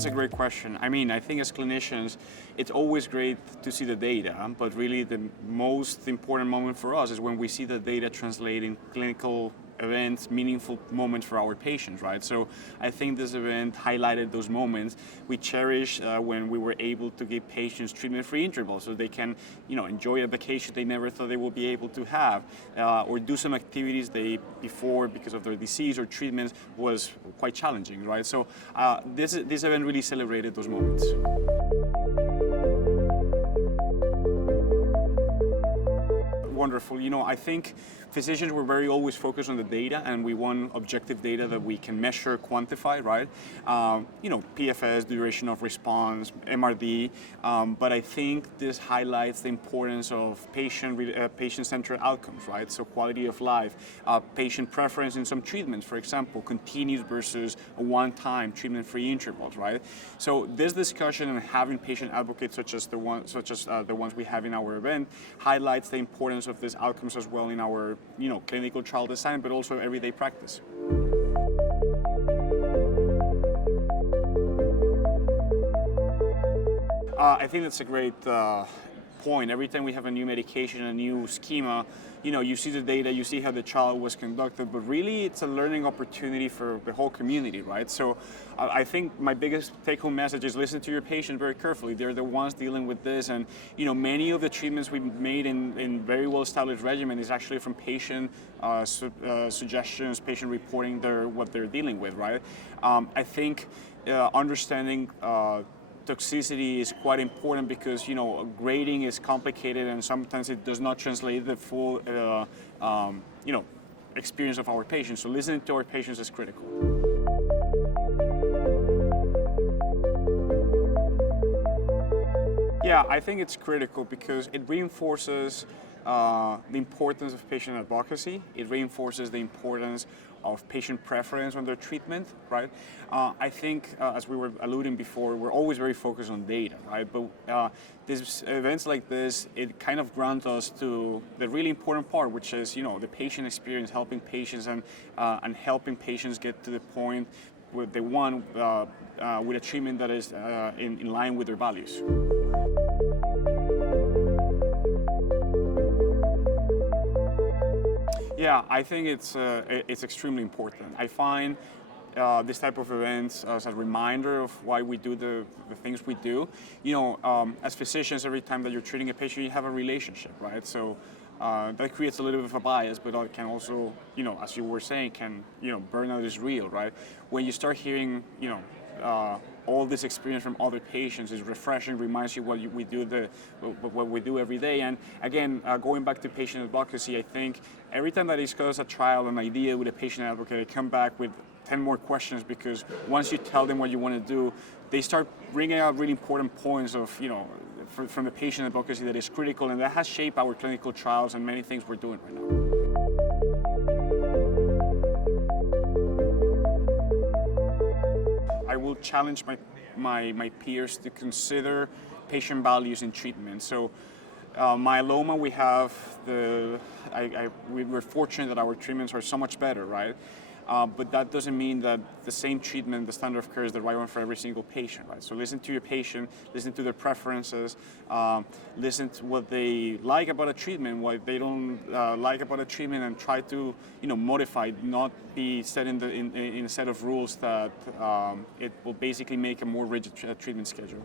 that's a great question. I mean, I think as clinicians, it's always great to see the data, but really the most important moment for us is when we see the data translate in clinical events, meaningful moments for our patients, right? So I think this event highlighted those moments. We cherish when we were able to give patients treatment-free intervals so they can, enjoy a vacation they never thought they would be able to have, or do some activities they before, because of their disease or treatments, was quite challenging, right? So this event really celebrated those moments. Wonderful. I think physicians were very always focused on the data, and we want objective data that we can measure, quantify, right? PFS, duration of response, MRD, but I think this highlights the importance of patient-centered outcomes, right? So quality of life, patient preference in some treatments, for example, continuous versus a one-time treatment-free intervals, right? So this discussion and having patient advocates such as the ones we have in our event highlights the importance of these outcomes as well in our clinical trial design, but also everyday practice. I think that's a great point. Every time we have a new medication, a new schema, you see the data, you see how the trial was conducted, but really it's a learning opportunity for the whole community, right? So I think my biggest take-home message is listen to your patient very carefully. They're the ones dealing with this, and many of the treatments we made in very well-established regimen is actually from patient suggestions, patient reporting what they're dealing with, right? I think understanding toxicity is quite important because grading is complicated and sometimes it does not translate the full experience of our patients. So listening to our patients is critical. Yeah, I think it's critical because it reinforces the importance of patient advocacy. It reinforces the importance of patient preference on their treatment, right? I think, as we were alluding before, we're always very focused on data, right? But these events like this, it kind of grants us to the really important part, which is, the patient experience, helping patients and helping patients get to the point where they want with a treatment that is in line with their values. Yeah, I think it's extremely important. I find this type of events as a reminder of why we do the things we do. As physicians, every time that you're treating a patient, you have a relationship, right? So that creates a little bit of a bias, but it can also, as you were saying, burnout is real, right? When you start hearing, all this experience from other patients is refreshing, reminds you what we do every day. And again, going back to patient advocacy, I think every time that I discuss a trial, an idea with a patient advocate, I come back with 10 more questions because once you tell them what you want to do, they start bringing out really important points of, from the patient advocacy that is critical, and that has shaped our clinical trials and many things we're doing right now. I will challenge my peers to consider patient values in treatment. So myeloma, we're fortunate that our treatments are so much better, right? But that doesn't mean that the same treatment, the standard of care, is the right one for every single patient, right? So listen to your patient, listen to their preferences, listen to what they like about a treatment, what they don't like about a treatment, and try to, modify, not be set in a set of rules that it will basically make a more rigid treatment schedule.